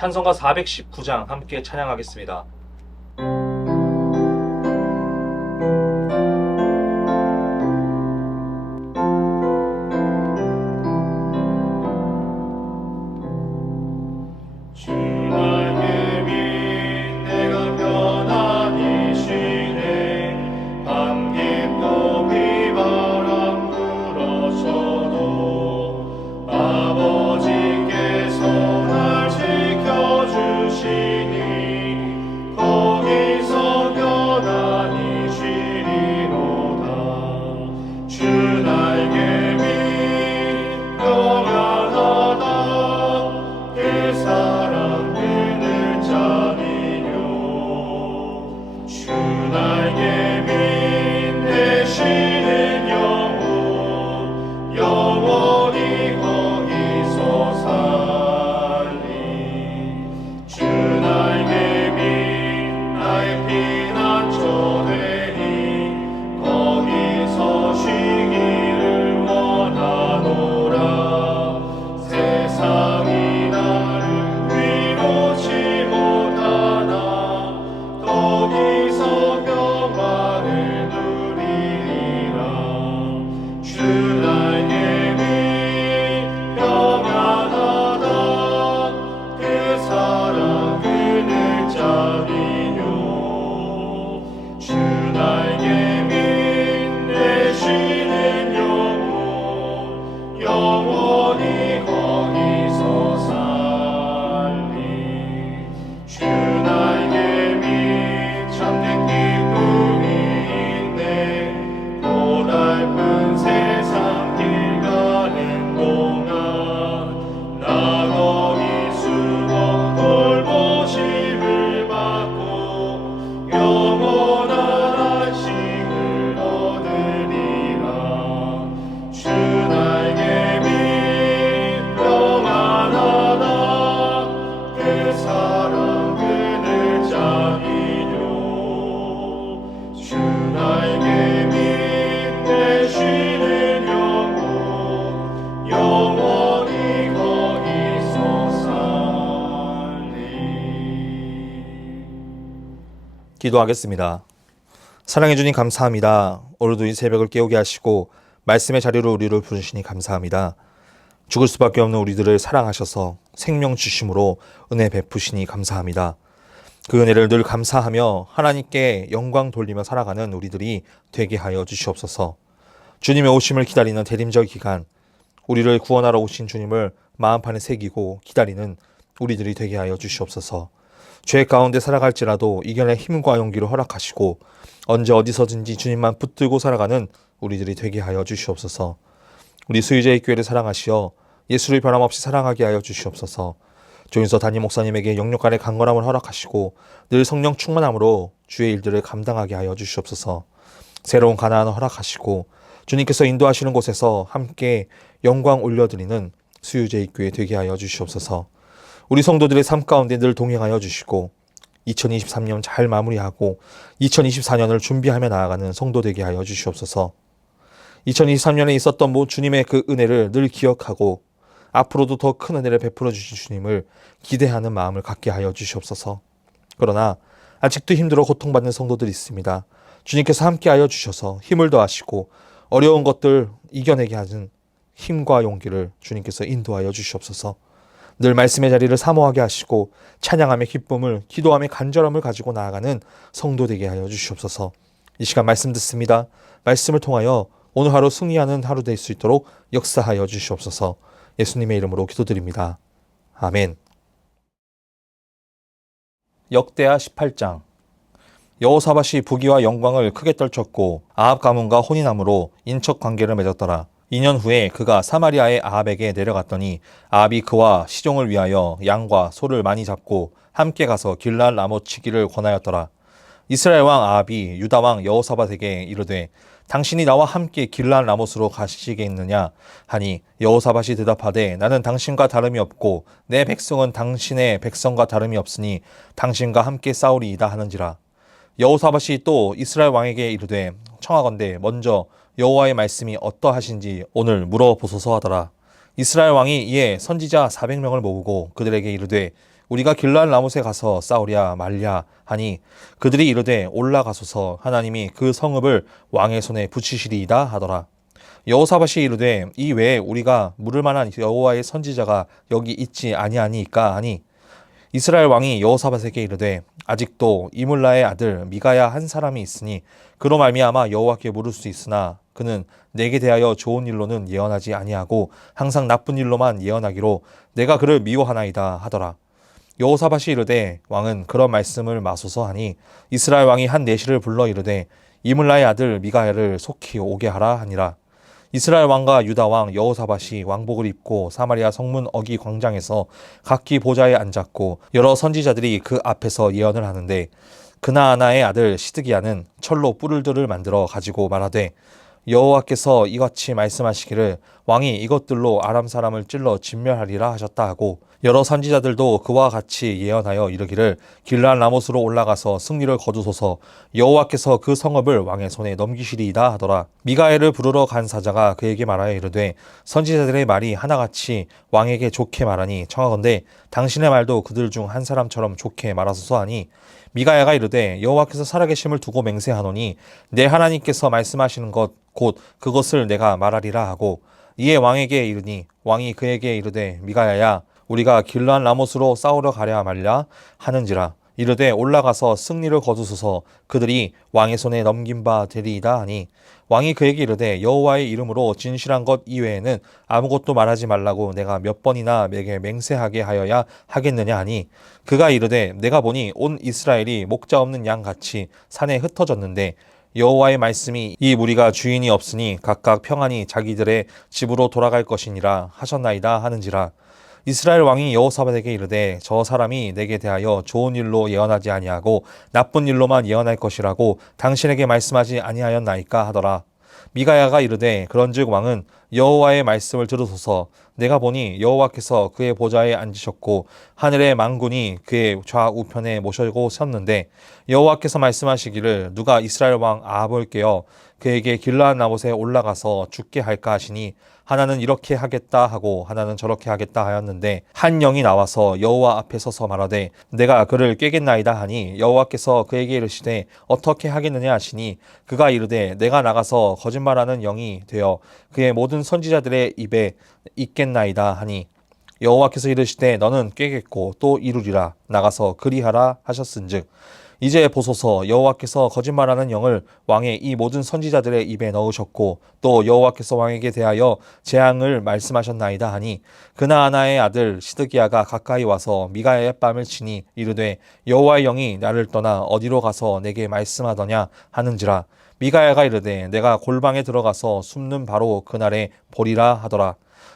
찬송가 419장 함께 찬양하겠습니다. 기도하겠습니다. 사랑해 주님 감사합니다. 오늘도 이 새벽을 깨우게 하시고 말씀의 자리로 우리를 부르시니 감사합니다. 죽을 수밖에 없는 우리들을 사랑하셔서 생명 주심으로 은혜 베푸시니 감사합니다. 그 은혜를 늘 감사하며 하나님께 영광 돌리며 살아가는 우리들이 되게 하여 주시옵소서. 주님의 오심을 기다리는 대림절 기간, 우리를 구원하러 오신 주님을 마음판에 새기고 기다리는 우리들이 되게 하여 주시옵소서. 죄 가운데 살아갈지라도 이겨낼 힘과 용기를 허락하시고 언제 어디서든지 주님만 붙들고 살아가는 우리들이 되게 하여 주시옵소서. 우리 수유제의 교회를 사랑하시어 예수를 변함없이 사랑하게 하여 주시옵소서. 조인서 담임 목사님에게 영육간의 강건함을 허락하시고 늘 성령 충만함으로 주의 일들을 감당하게 하여 주시옵소서. 새로운 가나안을 허락하시고 주님께서 인도하시는 곳에서 함께 영광 올려드리는 수유제의 교회 되게 하여 주시옵소서. 우리 성도들의 삶 가운데 늘 동행하여 주시고 2023년 잘 마무리하고 2024년을 준비하며 나아가는 성도 되게 하여 주시옵소서. 2023년에 있었던 주님의 그 은혜를 늘 기억하고 앞으로도 더 큰 은혜를 베풀어 주신 주님을 기대하는 마음을 갖게 하여 주시옵소서. 그러나 아직도 힘들어 고통받는 성도들이 있습니다. 주님께서 함께하여 주셔서 힘을 더하시고 어려운 것들 이겨내게 하는 힘과 용기를 주님께서 인도하여 주시옵소서. 늘 말씀의 자리를 사모하게 하시고 찬양함의 기쁨을, 기도함의 간절함을 가지고 나아가는 성도 되게 하여 주시옵소서. 이 시간 말씀 듣습니다. 말씀을 통하여 오늘 하루 승리하는 하루 될 수 있도록 역사하여 주시옵소서. 예수님의 이름으로 기도드립니다. 아멘. 역대하 18장. 여호사밧이 부귀와 영광을 크게 떨쳤고 아합 가문과 혼인함으로 인척 관계를 맺었더라. 2년 후에 그가 사마리아의 아합에게 내려갔더니 아합이 그와 시종을 위하여 양과 소를 많이 잡고 함께 가서 길르앗 라못 치기를 권하였더라. 이스라엘 왕 아합이 유다 왕 여호사밧에게 이르되 당신이 나와 함께 길르앗 라못으로 가시겠느냐 하니 여호사밧이 대답하되 나는 당신과 다름이 없고 내 백성은 당신의 백성과 다름이 없으니 당신과 함께 싸우리이다 하는지라. 여호사밧이 또 이스라엘 왕에게 이르되 청하건대 먼저 여호와의 말씀이 어떠하신지 오늘 물어보소서 하더라. 이스라엘 왕이 이에 선지자 400명을 모으고 그들에게 이르되 우리가 길르앗 라못에 가서 싸우랴 말랴 하니 그들이 이르되 올라가소서 하나님이 그 성읍을 왕의 손에 붙이시리이다 하더라. 여호사밧이 이르되 이 외에 우리가 물을 만한 여호와의 선지자가 여기 있지 아니하니까 하니 이스라엘 왕이 여호사밧에게 이르되 아직도 이물라의 아들 미가야 한 사람이 있으니 그로 말미암아 여호와께 물을 수 있으나 그는 내게 대하여 좋은 일로는 예언하지 아니하고 항상 나쁜 일로만 예언하기로 내가 그를 미워하나이다 하더라. 여호사밧이 이르되 왕은 그런 말씀을 마소서 하니 이스라엘 왕이 한 내시를 불러 이르되 이물라의 아들 미가야를 속히 오게 하라 하니라. 이스라엘 왕과 유다 왕 여호사밧이 왕복을 입고 사마리아 성문 어기 광장에서 각기 보좌에 앉았고 여러 선지자들이 그 앞에서 예언을 하는데 그나아나의 아들 시드기야는 철로 뿔들을 만들어 가지고 말하되 여호와께서 이같이 말씀하시기를 왕이 이것들로 아람 사람을 찔러 진멸하리라 하셨다 하고 여러 선지자들도 그와 같이 예언하여 이르기를 길르앗 라못으로 올라가서 승리를 거두소서 여호와께서 그 성읍을 왕의 손에 넘기시리이다 하더라. 미가엘을 부르러 간 사자가 그에게 말하여 이르되 선지자들의 말이 하나같이 왕에게 좋게 말하니 청하건대 당신의 말도 그들 중 한 사람처럼 좋게 말하소서 하니 미가야가 이르되 여호와께서 살아계심을 두고 맹세하노니 내 하나님께서 말씀하시는 것 곧 그것을 내가 말하리라 하고 이에 왕에게 이르니 왕이 그에게 이르되 미가야야 우리가 길르앗 라못으로 싸우러 가랴 말랴 하는지라. 이르되 올라가서 승리를 거두소서 그들이 왕의 손에 넘긴 바 되리이다 하니 왕이 그에게 이르되 여호와의 이름으로 진실한 것 이외에는 아무것도 말하지 말라고 내가 몇 번이나 내게 맹세하게 하여야 하겠느냐 하니 그가 이르되 내가 보니 온 이스라엘이 목자 없는 양같이 산에 흩어졌는데 여호와의 말씀이 이 무리가 주인이 없으니 각각 평안히 자기들의 집으로 돌아갈 것이니라 하셨나이다 하는지라. 이스라엘 왕이 여호사밧에게 이르되 저 사람이 내게 대하여 좋은 일로 예언하지 아니하고 나쁜 일로만 예언할 것이라고 당신에게 말씀하지 아니하였나이까 하더라. 미가야가 이르되 그런즉 왕은 여호와의 말씀을 들으소서 내가 보니 여호와께서 그의 보좌에 앉으셨고 하늘의 만군이 그의 좌우편에 모시고 섰는데 여호와께서 말씀하시기를 누가 이스라엘 왕 아합을 깨어 그에게 길르앗 라못에 올라가서 죽게 할까 하시니 하나는 이렇게 하겠다 하고 하나는 저렇게 하겠다 하였는데 한 영이 나와서 여호와 앞에 서서 말하되 내가 그를 꿰겠나이다 하니 여호와께서 그에게 이르시되 어떻게 하겠느냐 하시니 그가 이르되 내가 나가서 거짓말하는 영이 되어 그의 모든 선지자들의 입에 있겠나이다 하니 여호와께서 이르시되 너는 꿰겠고 또 이루리라 나가서 그리하라 하셨은즉 이제 보소서 여호와께서 거짓말하는 영을 왕의 이 모든 선지자들의 입에 넣으셨고 또 여호와께서 왕에게 대하여 재앙을 말씀하셨나이다 하니 그나아나의 아들 시드기야가 가까이 와서 미가야의 뺨을 치니 이르되 여호와의 영이 나를 떠나 어디로 가서 내게 말씀하더냐 하는지라. 미가야가 이르되 내가 골방에 들어가서 숨는 바로 그날에 보리라 하더라.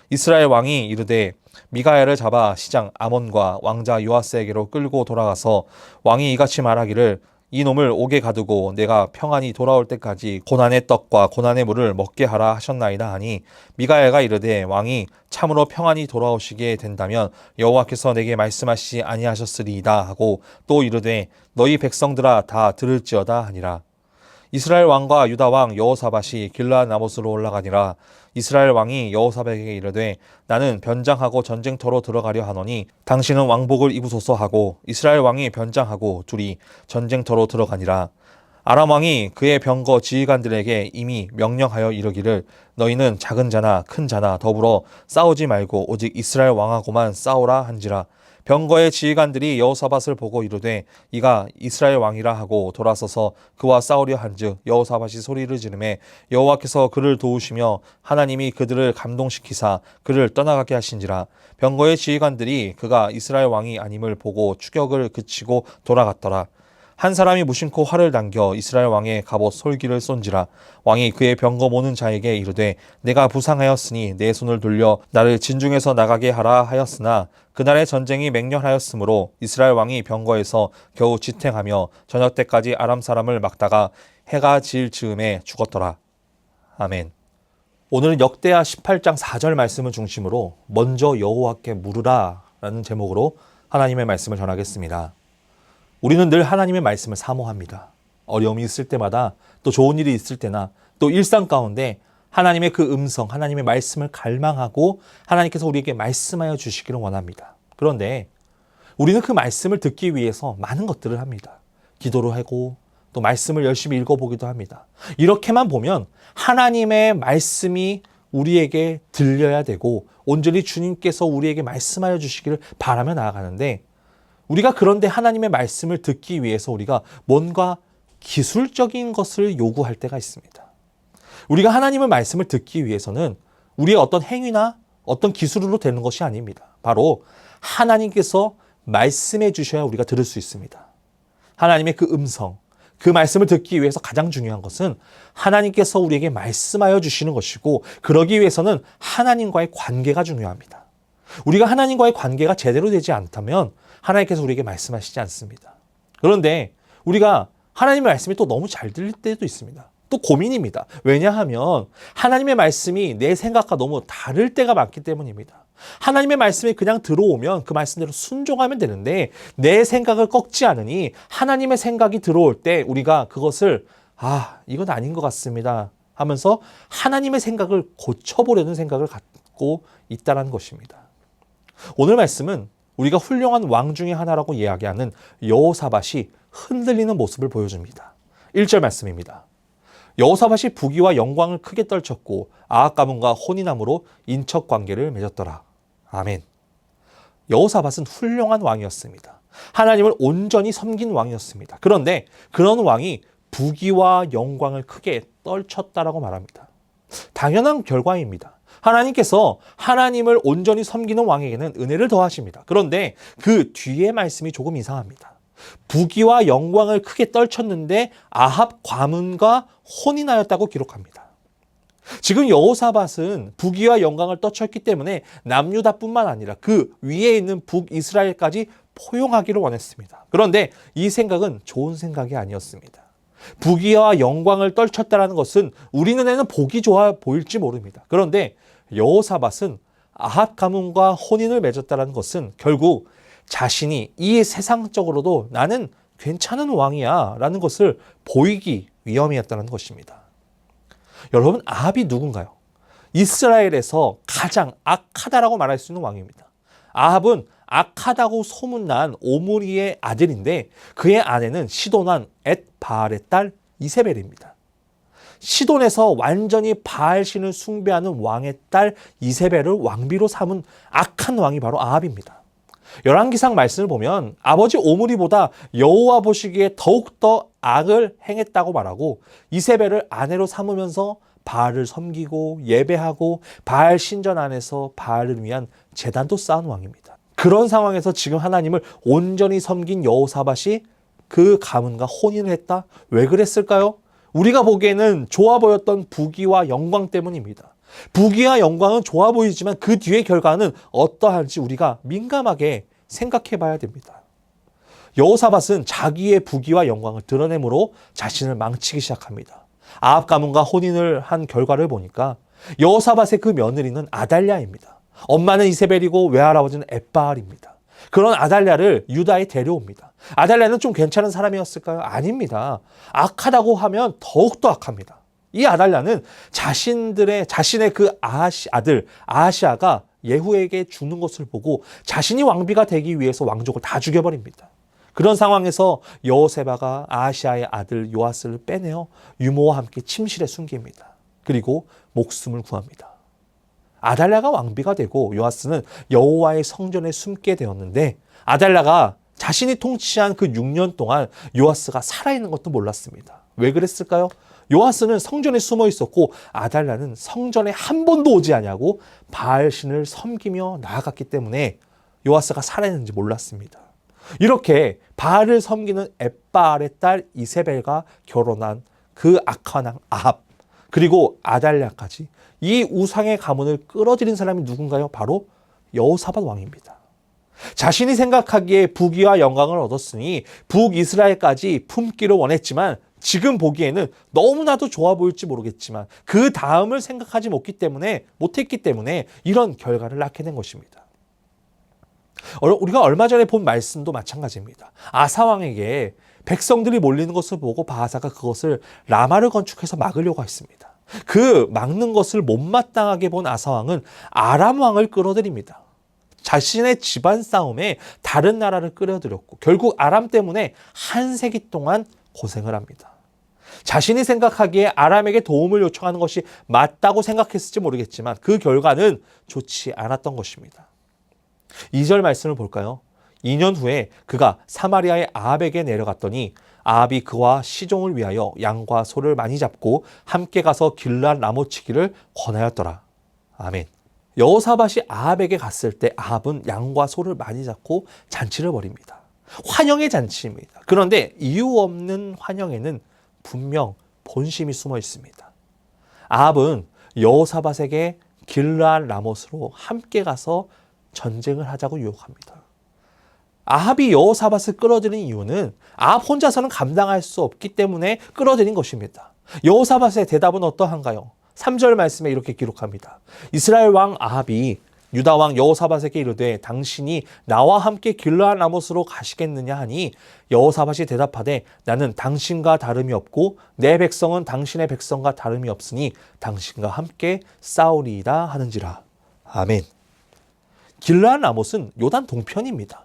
이스라엘 왕이 이르되 미가야를 잡아 시장 아몬과 왕자 요아스에게로 끌고 돌아가서 왕이 이같이 말하기를 이놈을 옥에 가두고 내가 평안히 돌아올 때까지 고난의 떡과 고난의 물을 먹게 하라 하셨나이다 하니 미가야가 이르되 왕이 참으로 평안히 돌아오시게 된다면 여호와께서 내게 말씀하시지 아니하셨으리이다 하고 또 이르되 너희 백성들아 다 들을지어다 하니라. 이스라엘 왕과 유다 왕 여호사밧이 길르앗 라못으로 올라가니라. 이스라엘 왕이 여호사밧에게 이르되 나는 변장하고 전쟁터로 들어가려 하노니 당신은 왕복을 입으소서 하고 이스라엘 왕이 변장하고 둘이 전쟁터로 들어가니라. 아람 왕이 그의 병거 지휘관들에게 이미 명령하여 이르기를 너희는 작은 자나 큰 자나 더불어 싸우지 말고 오직 이스라엘 왕하고만 싸우라 한지라. 병거의 지휘관들이 여호사밧을 보고 이르되 이가 이스라엘 왕이라 하고 돌아서서 그와 싸우려 한즉 여호사밧이 소리를 지르매 여호와께서 그를 도우시며 하나님이 그들을 감동시키사 그를 떠나가게 하신지라. 병거의 지휘관들이 그가 이스라엘 왕이 아님을 보고 추격을 그치고 돌아갔더라. 한 사람이 무심코 활을 당겨 이스라엘 왕의 갑옷 솔기를 쏜지라. 왕이 그의 병거 모는 자에게 이르되 내가 부상하였으니 내 손을 돌려 나를 진중에서 나가게 하라 하였으나 그날의 전쟁이 맹렬하였으므로 이스라엘 왕이 병거에서 겨우 지탱하며 저녁 때까지 아람 사람을 막다가 해가 질 즈음에 죽었더라. 아멘. 오늘은 역대하 18장 4절 말씀을 중심으로 먼저 여호와께 물으라 라는 제목으로 하나님의 말씀을 전하겠습니다. 우리는 늘 하나님의 말씀을 사모합니다. 어려움이 있을 때마다 또 좋은 일이 있을 때나 또 일상 가운데 하나님의 그 음성, 하나님의 말씀을 갈망하고 하나님께서 우리에게 말씀하여 주시기를 원합니다. 그런데 우리는 그 말씀을 듣기 위해서 많은 것들을 합니다. 기도를 하고 또 말씀을 열심히 읽어보기도 합니다. 이렇게만 보면 하나님의 말씀이 우리에게 들려야 되고 온전히 주님께서 우리에게 말씀하여 주시기를 바라며 나아가는데, 우리가 그런데 하나님의 말씀을 듣기 위해서 우리가 뭔가 기술적인 것을 요구할 때가 있습니다. 우리가 하나님의 말씀을 듣기 위해서는 우리의 어떤 행위나 어떤 기술로 되는 것이 아닙니다. 바로 하나님께서 말씀해 주셔야 우리가 들을 수 있습니다. 하나님의 그 음성, 그 말씀을 듣기 위해서 가장 중요한 것은 하나님께서 우리에게 말씀하여 주시는 것이고, 그러기 위해서는 하나님과의 관계가 중요합니다. 우리가 하나님과의 관계가 제대로 되지 않다면 하나님께서 우리에게 말씀하시지 않습니다. 그런데 우리가 하나님의 말씀이 또 너무 잘 들릴 때도 있습니다. 또 고민입니다. 왜냐하면 하나님의 말씀이 내 생각과 너무 다를 때가 많기 때문입니다. 하나님의 말씀이 그냥 들어오면 그 말씀대로 순종하면 되는데, 내 생각을 꺾지 않으니 하나님의 생각이 들어올 때 우리가 그것을 이건 아닌 것 같습니다 하면서 하나님의 생각을 고쳐보려는 생각을 갖고 있다는 것입니다. 오늘 말씀은 우리가 훌륭한 왕 중에 하나라고 이야기하는 여호사밧이 흔들리는 모습을 보여줍니다. 1절 말씀입니다. 여호사밧이 부귀와 영광을 크게 떨쳤고 아합 가문과 혼인함으로 인척 관계를 맺었더라. 아멘. 여호사밧은 훌륭한 왕이었습니다. 하나님을 온전히 섬긴 왕이었습니다. 그런데 그런 왕이 부귀와 영광을 크게 떨쳤다라고 말합니다. 당연한 결과입니다. 하나님께서 하나님을 온전히 섬기는 왕에게는 은혜를 더하십니다. 그런데 그 뒤에 말씀이 조금 이상합니다. 부귀와 영광을 크게 떨쳤는데 아합 가문과 혼인하였다고 기록합니다. 지금 여호사밧은 부귀와 영광을 떨쳤기 때문에 남유다뿐만 아니라 그 위에 있는 북이스라엘까지 포용하기를 원했습니다. 그런데 이 생각은 좋은 생각이 아니었습니다. 부귀와 영광을 떨쳤다는 것은 우리 눈에는 보기 좋아 보일지 모릅니다. 그런데 여호사밧은 아합 가문과 혼인을 맺었다는 것은 결국 자신이 이 세상적으로도 나는 괜찮은 왕이야 라는 것을 보이기 위함이었다는 것입니다. 여러분, 아합이 누군가요? 이스라엘에서 가장 악하다라고 말할 수 있는 왕입니다. 아합은 악하다고 소문난 오므리의 아들인데 그의 아내는 시돈한 엣바알의 딸 이세벨입니다. 시돈에서 완전히 바알신을 숭배하는 왕의 딸 이세벨을 왕비로 삼은 악한 왕이 바로 아합입니다. 열왕기상 말씀을 보면 아버지 오므리보다 여호와 보시기에 더욱더 악을 행했다고 말하고 이세벨을 아내로 삼으면서 바알을 섬기고 예배하고 바알 신전 안에서 바알을 위한 제단도 쌓은 왕입니다. 그런 상황에서 지금 하나님을 온전히 섬긴 여호사밧이 그 가문과 혼인을 했다? 왜 그랬을까요? 우리가 보기에는 좋아 보였던 부귀와 영광 때문입니다. 부귀와 영광은 좋아 보이지만 그 뒤의 결과는 어떠한지 우리가 민감하게 생각해 봐야 됩니다. 여호사밧은 자기의 부귀와 영광을 드러내므로 자신을 망치기 시작합니다. 아합 가문과 혼인을 한 결과를 보니까 여호사밧의 그 며느리는 아달랴입니다. 엄마는 이세벨이고 외할아버지는 엣바알입니다. 그런 아달랴를 유다에 데려옵니다. 아달랴는 좀 괜찮은 사람이었을까요? 아닙니다. 악하다고 하면 더욱더 악합니다. 이 아달랴는 자신의 그 아들 아하시아가 예후에게 죽는 것을 보고 자신이 왕비가 되기 위해서 왕족을 다 죽여버립니다. 그런 상황에서 여호세바가 아하시아의 아들 요아스를 빼내어 유모와 함께 침실에 숨깁니다. 그리고 목숨을 구합니다. 아달랴가 왕비가 되고 요아스는 여호와의 성전에 숨게 되었는데, 아달랴가 자신이 통치한 그 6년 동안 요아스가 살아있는 것도 몰랐습니다. 왜 그랬을까요? 요아스는 성전에 숨어 있었고 아달랴는 성전에 한 번도 오지 않냐고 바알신을 섬기며 나아갔기 때문에 요아스가 살아있는지 몰랐습니다. 이렇게 바알을 섬기는 엣바알의 딸 이세벨과 결혼한 그 악한 왕 아합, 그리고 아달랴까지 이 우상의 가문을 끌어들인 사람이 누군가요? 바로 여호사밧 왕입니다. 자신이 생각하기에 부귀와 영광을 얻었으니 북이스라엘까지 품기를 원했지만 지금 보기에는 너무나도 좋아 보일지 모르겠지만 그 다음을 생각하지 못했기 때문에 이런 결과를 낳게 된 것입니다. 우리가 얼마 전에 본 말씀도 마찬가지입니다. 아사왕에게 백성들이 몰리는 것을 보고 바하사가 그것을 라마를 건축해서 막으려고 했습니다. 그 막는 것을 못마땅하게 본 아사왕은 아람 왕을 끌어들입니다. 자신의 집안 싸움에 다른 나라를 끌어들였고 결국 아람 때문에 한 세기 동안 고생을 합니다. 자신이 생각하기에 아람에게 도움을 요청하는 것이 맞다고 생각했을지 모르겠지만 그 결과는 좋지 않았던 것입니다. 2절 말씀을 볼까요? 2년 후에 그가 사마리아의 아합에게 내려갔더니 아합이 그와 시종을 위하여 양과 소를 많이 잡고 함께 가서 길르앗 라모치기를 권하였더라. 아멘. 여호사밧이 아합에게 갔을 때 아합은 양과 소를 많이 잡고 잔치를 벌입니다. 환영의 잔치입니다. 그런데 이유 없는 환영에는 분명 본심이 숨어 있습니다. 아합은 여호사밧에게 길르앗 라못으로 함께 가서 전쟁을 하자고 유혹합니다. 아합이 여호사밧을 끌어들인 이유는 아합 혼자서는 감당할 수 없기 때문에 끌어들인 것입니다. 여호사밧의 대답은 어떠한가요? 3절 말씀에 이렇게 기록합니다. 이스라엘 왕 아합이 유다 왕 여호사밧에게 이르되 당신이 나와 함께 길르앗 라못으로 가시겠느냐 하니 여호사밧이 대답하되 나는 당신과 다름이 없고 내 백성은 당신의 백성과 다름이 없으니 당신과 함께 싸우리이다 하는지라. 아멘. 길르앗 라못은 요단 동편입니다.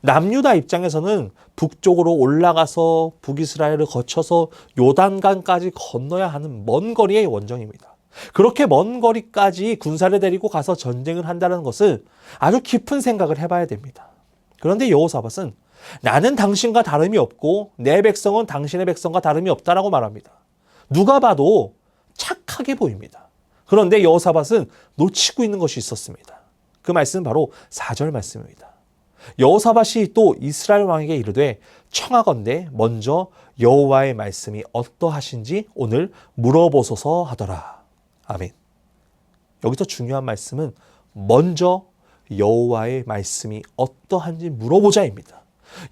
남유다 입장에서는 북쪽으로 올라가서 북이스라엘을 거쳐서 요단강까지 건너야 하는 먼 거리의 원정입니다. 그렇게 먼 거리까지 군사를 데리고 가서 전쟁을 한다는 것은 아주 깊은 생각을 해봐야 됩니다. 그런데 여호사밧은 나는 당신과 다름이 없고 내 백성은 당신의 백성과 다름이 없다라고 말합니다. 누가 봐도 착하게 보입니다. 그런데 여호사밧은 놓치고 있는 것이 있었습니다. 그 말씀은 바로 4절 말씀입니다. 여호사밧이 또 이스라엘 왕에게 이르되 청하건대 먼저 여호와의 말씀이 어떠하신지 오늘 물어보소서 하더라. 아멘. 여기서 중요한 말씀은 먼저 여호와의 말씀이 어떠한지 물어보자입니다.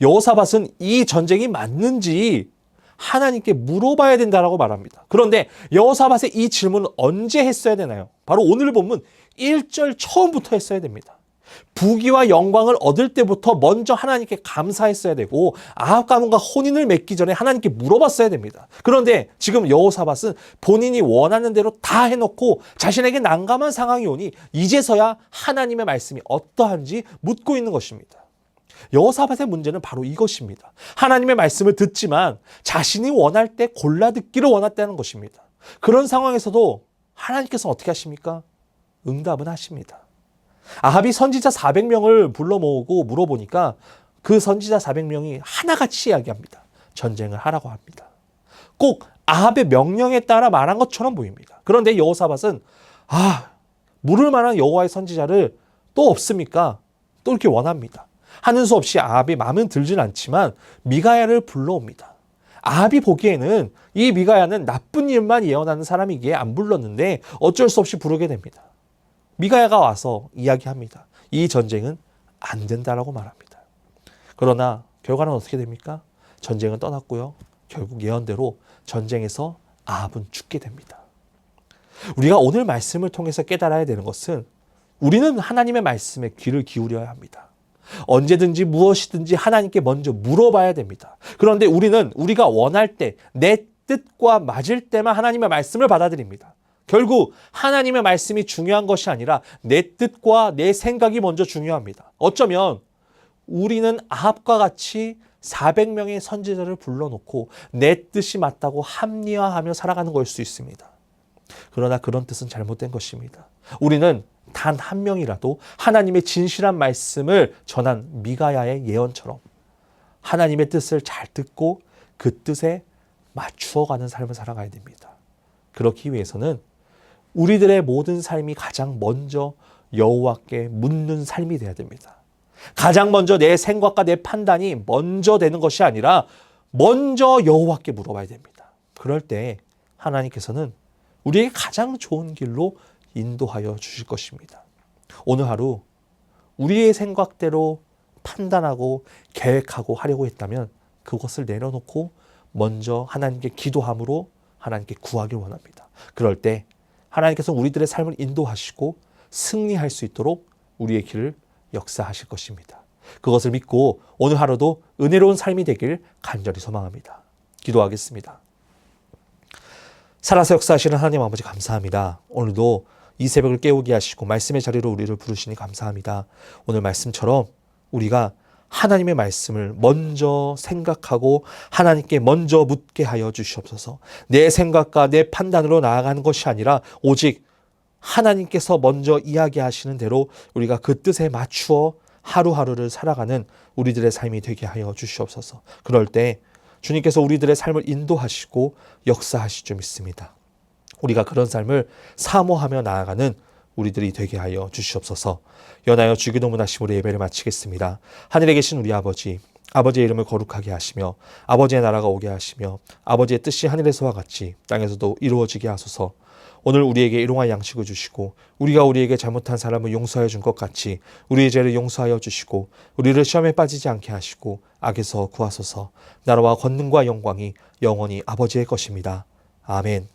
여호사밧은 이 전쟁이 맞는지 하나님께 물어봐야 된다라고 말합니다. 그런데 여호사밧의 이 질문은 언제 했어야 되나요? 바로 오늘 본문 1절 처음부터 했어야 됩니다. 부귀와 영광을 얻을 때부터 먼저 하나님께 감사했어야 되고 아합 가문과 혼인을 맺기 전에 하나님께 물어봤어야 됩니다. 그런데 지금 여호사밧은 본인이 원하는 대로 다 해놓고 자신에게 난감한 상황이 오니 이제서야 하나님의 말씀이 어떠한지 묻고 있는 것입니다. 여호사밧의 문제는 바로 이것입니다. 하나님의 말씀을 듣지만 자신이 원할 때 골라 듣기를 원했다는 것입니다. 그런 상황에서도 하나님께서 어떻게 하십니까? 응답은 하십니다. 아합이 선지자 400명을 불러 모으고 물어보니까 그 선지자 400명이 하나같이 이야기합니다. 전쟁을 하라고 합니다. 꼭 아합의 명령에 따라 말한 것처럼 보입니다. 그런데 여호사밧은 물을 만한 여호와의 선지자를 또 없습니까? 또 이렇게 원합니다. 하는 수 없이 아합이 마음은 들진 않지만 미가야를 불러옵니다. 아합이 보기에는 이 미가야는 나쁜 일만 예언하는 사람이기에 안 불렀는데 어쩔 수 없이 부르게 됩니다. 미가야가 와서 이야기합니다. 이 전쟁은 안 된다라고 말합니다. 그러나 결과는 어떻게 됩니까? 전쟁은 떠났고요. 결국 예언대로 전쟁에서 아합은 죽게 됩니다. 우리가 오늘 말씀을 통해서 깨달아야 되는 것은 우리는 하나님의 말씀에 귀를 기울여야 합니다. 언제든지 무엇이든지 하나님께 먼저 물어봐야 됩니다. 그런데 우리는 우리가 원할 때 내 뜻과 맞을 때만 하나님의 말씀을 받아들입니다. 결국 하나님의 말씀이 중요한 것이 아니라 내 뜻과 내 생각이 먼저 중요합니다. 어쩌면 우리는 아합과 같이 400명의 선지자를 불러놓고 내 뜻이 맞다고 합리화하며 살아가는 걸 수 있습니다. 그러나 그런 뜻은 잘못된 것입니다. 우리는 단 한 명이라도 하나님의 진실한 말씀을 전한 미가야의 예언처럼 하나님의 뜻을 잘 듣고 그 뜻에 맞추어가는 삶을 살아가야 됩니다. 그렇기 위해서는 우리들의 모든 삶이 가장 먼저 여호와께 묻는 삶이 되어야 됩니다. 가장 먼저 내 생각과 내 판단이 먼저 되는 것이 아니라 먼저 여호와께 물어봐야 됩니다. 그럴 때 하나님께서는 우리에게 가장 좋은 길로 인도하여 주실 것입니다. 오늘 하루 우리의 생각대로 판단하고 계획하고 하려고 했다면 그것을 내려놓고 먼저 하나님께 기도함으로 하나님께 구하길 원합니다. 그럴 때 하나님께서 우리들의 삶을 인도하시고 승리할 수 있도록 우리의 길을 역사하실 것입니다. 그것을 믿고 오늘 하루도 은혜로운 삶이 되길 간절히 소망합니다. 기도하겠습니다. 살아서 역사하시는 하나님 아버지 감사합니다. 오늘도 이 새벽을 깨우게 하시고 말씀의 자리로 우리를 부르시니 감사합니다. 오늘 말씀처럼 우리가 하나님의 말씀을 먼저 생각하고 하나님께 먼저 묻게 하여 주시옵소서. 내 생각과 내 판단으로 나아가는 것이 아니라 오직 하나님께서 먼저 이야기하시는 대로 우리가 그 뜻에 맞추어 하루하루를 살아가는 우리들의 삶이 되게 하여 주시옵소서. 그럴 때 주님께서 우리들의 삶을 인도하시고 역사하실 줄 믿습니다. 우리가 그런 삶을 사모하며 나아가는 우리들이 되게 하여 주시옵소서. 연하여 주기도문 하심으로 예배를 마치겠습니다. 하늘에 계신 우리 아버지, 아버지의 이름을 거룩하게 하시며 아버지의 나라가 오게 하시며 아버지의 뜻이 하늘에서와 같이 땅에서도 이루어지게 하소서. 오늘 우리에게 일용할 양식을 주시고 우리가 우리에게 잘못한 사람을 용서해 준 것 같이 우리의 죄를 용서하여 주시고 우리를 시험에 빠지지 않게 하시고 악에서 구하소서. 나라와 권능과 영광이 영원히 아버지의 것입니다. 아멘.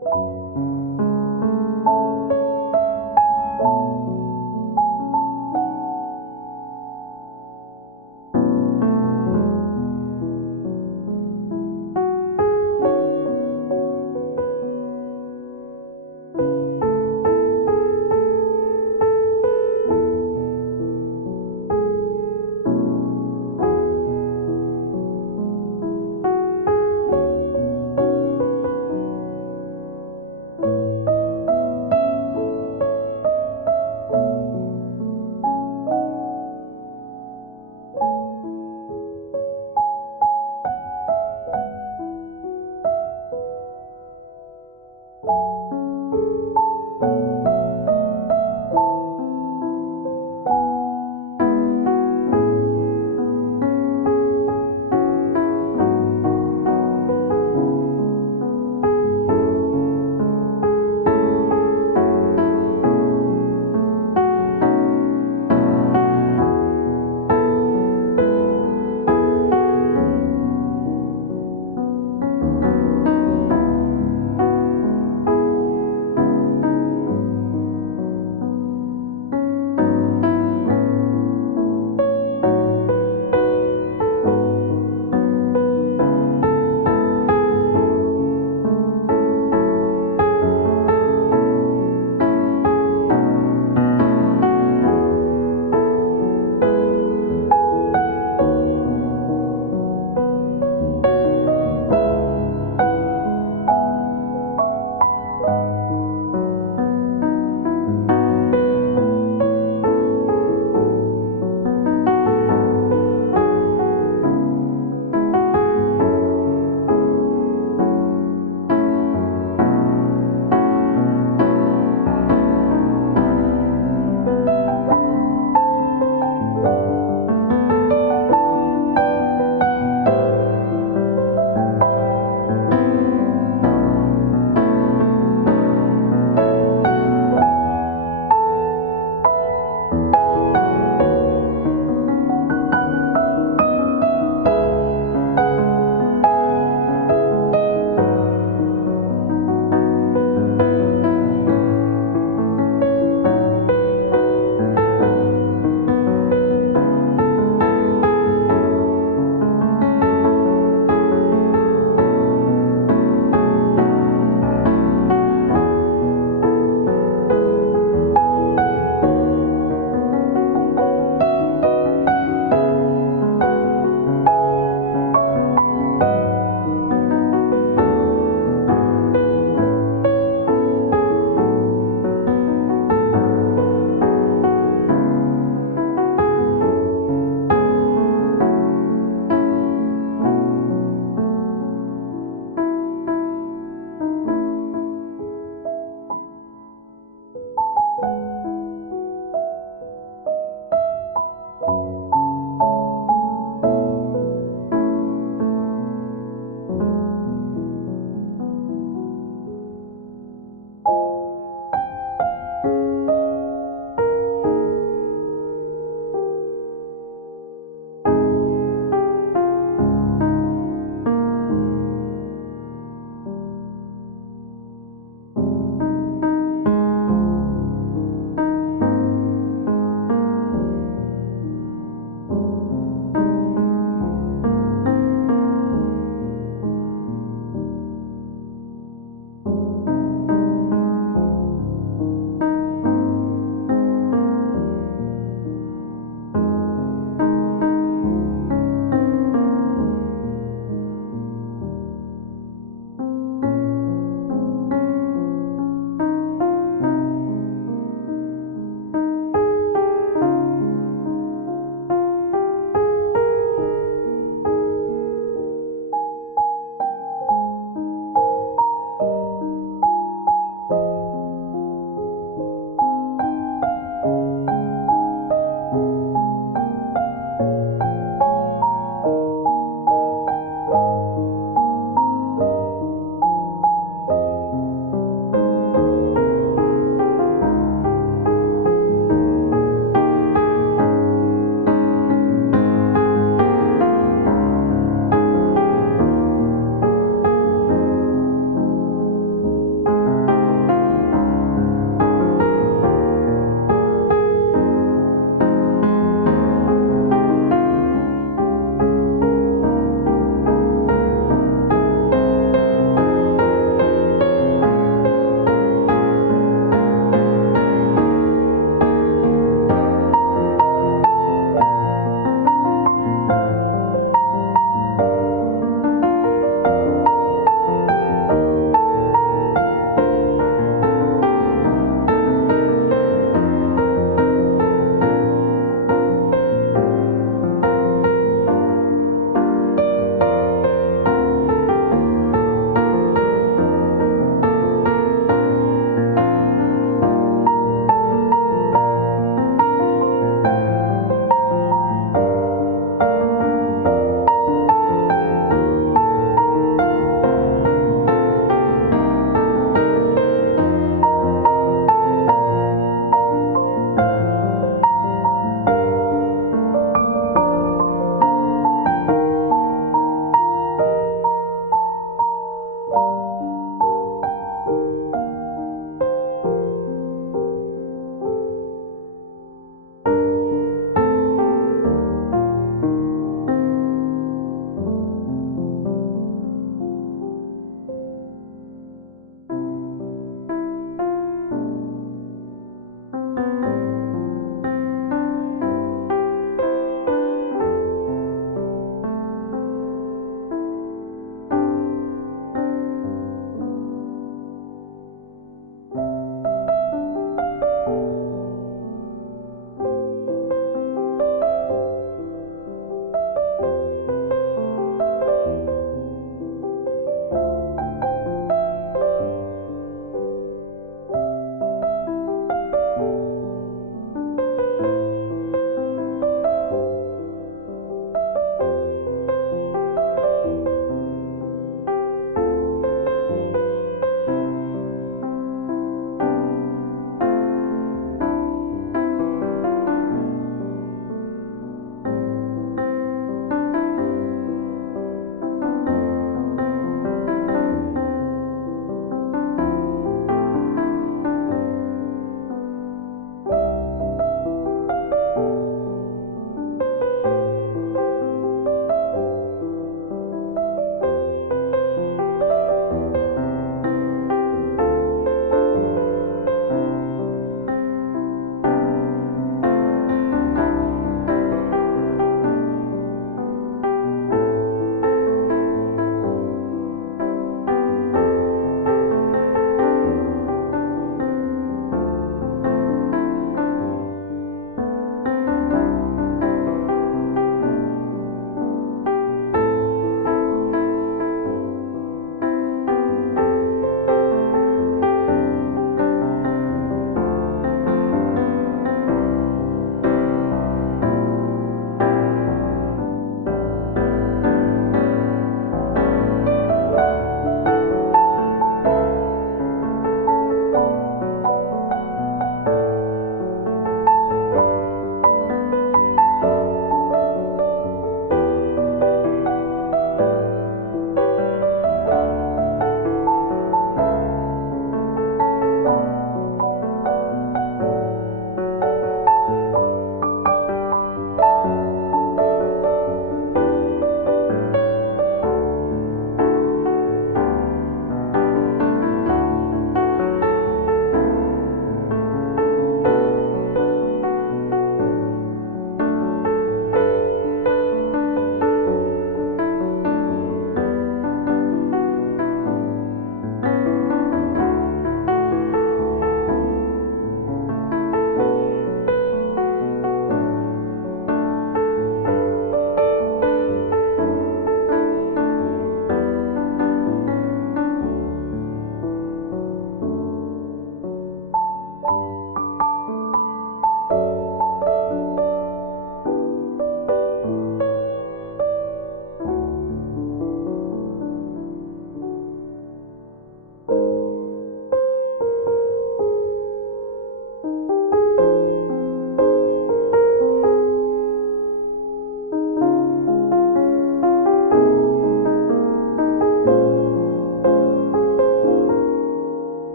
you